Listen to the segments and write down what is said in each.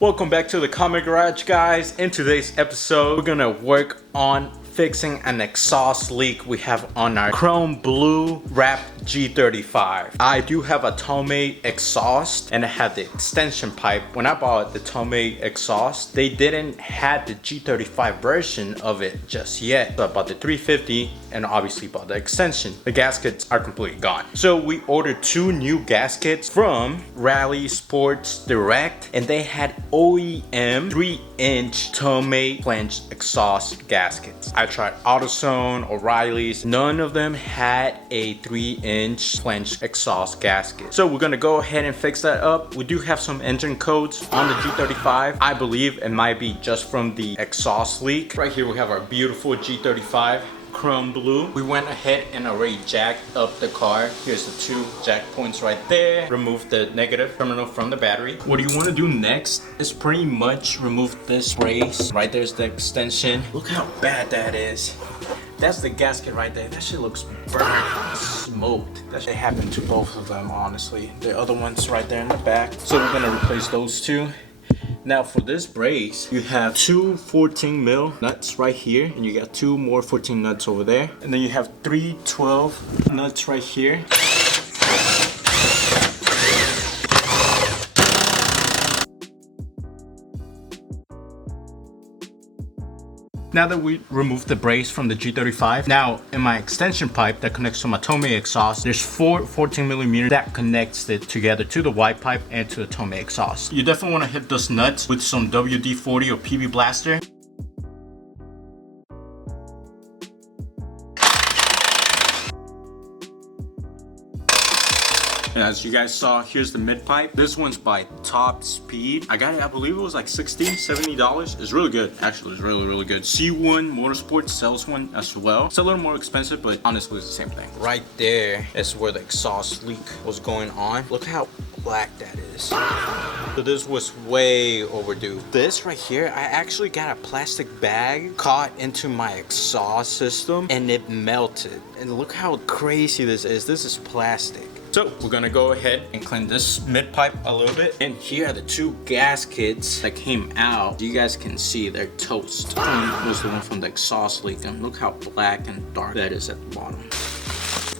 Welcome back to the KameGarage, guys. In today's episode, we're gonna work on fixing an exhaust leak we have on our chrome blue wrapped G35. I do have a Tomei exhaust and I have the extension pipe. When I bought the Tomei exhaust, they didn't have the G35 version of it just yet. So I bought the 350 and obviously bought the extension. The gaskets are completely gone. So we ordered two new gaskets from Rally Sports Direct, and they had OEM 3-inch Tomei flange exhaust gaskets. I tried AutoZone, O'Reilly's. None of them had a 3-inch flange exhaust gasket. So we're gonna go ahead and fix that up. We do have some engine codes on the G35. I believe it might be just from the exhaust leak. Right here we have our beautiful G35 chrome blue. We went ahead and already jacked up the car. Here's the two jack points right there. Remove the negative terminal from the battery. What you want to do next is pretty much remove this brace. Right there's the extension. Look how bad that is. That's the gasket right there. That shit looks burned, smoked. That shit happened to both of them, honestly. The other one's right there in the back. So we're gonna replace those two. Now for this brace, you have two 14 mil nuts right here, and you got two more 14 nuts over there. And then you have three 12 nuts right here. Now that we removed the brace from the G35, now in my extension pipe that connects to my Tomei exhaust, there's four 14mm that connects it together to the Y pipe and to the Tomei exhaust. You definitely want to hit those nuts with some WD-40 or PB Blaster. And as you guys saw, here's the mid pipe. This one's by TopSpeed. I got it, I believe it was like $60-$70. It's really good. Actually, it's really good. C1 Motorsports sells one as well. It's a little more expensive, but honestly, it's the same thing. Right there is where the exhaust leak was going on. Look how black that is. So this was way overdue. This right here, I actually got a plastic bag caught into my exhaust system and it melted. And look how crazy this is. This is plastic. So we're gonna go ahead and clean this mid pipe a little bit. And here are the two gaskets that came out. You guys can see they're toast. One was the one from the exhaust leak, and look how black and dark that is at the bottom.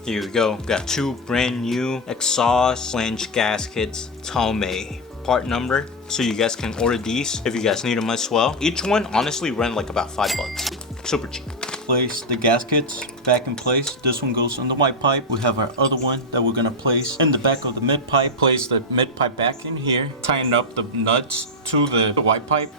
Here we go. Got two brand new exhaust flange gaskets, Tomei. Part number, so you guys can order these if you guys need them as well. Each one honestly ran like about $5. Super cheap. Place the gaskets back in place. This one goes on the white pipe. We have our other one that we're gonna place in the back of the mid pipe. Place the mid pipe back in here. Tighten up the nuts to the white pipe.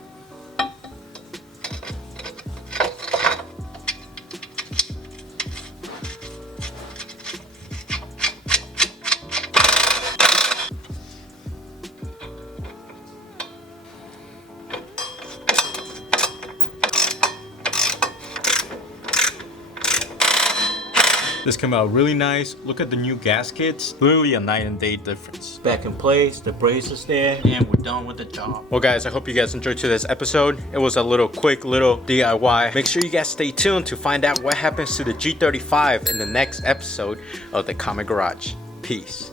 This came out really nice. Look at the new gaskets. Literally a night and day difference. Back in place, the brace is there, and we're done with the job. Well guys, I hope you guys enjoyed today's episode. It was a quick little DIY. Make sure you guys stay tuned to find out what happens to the G35 in the next episode of the KameGarage. Peace.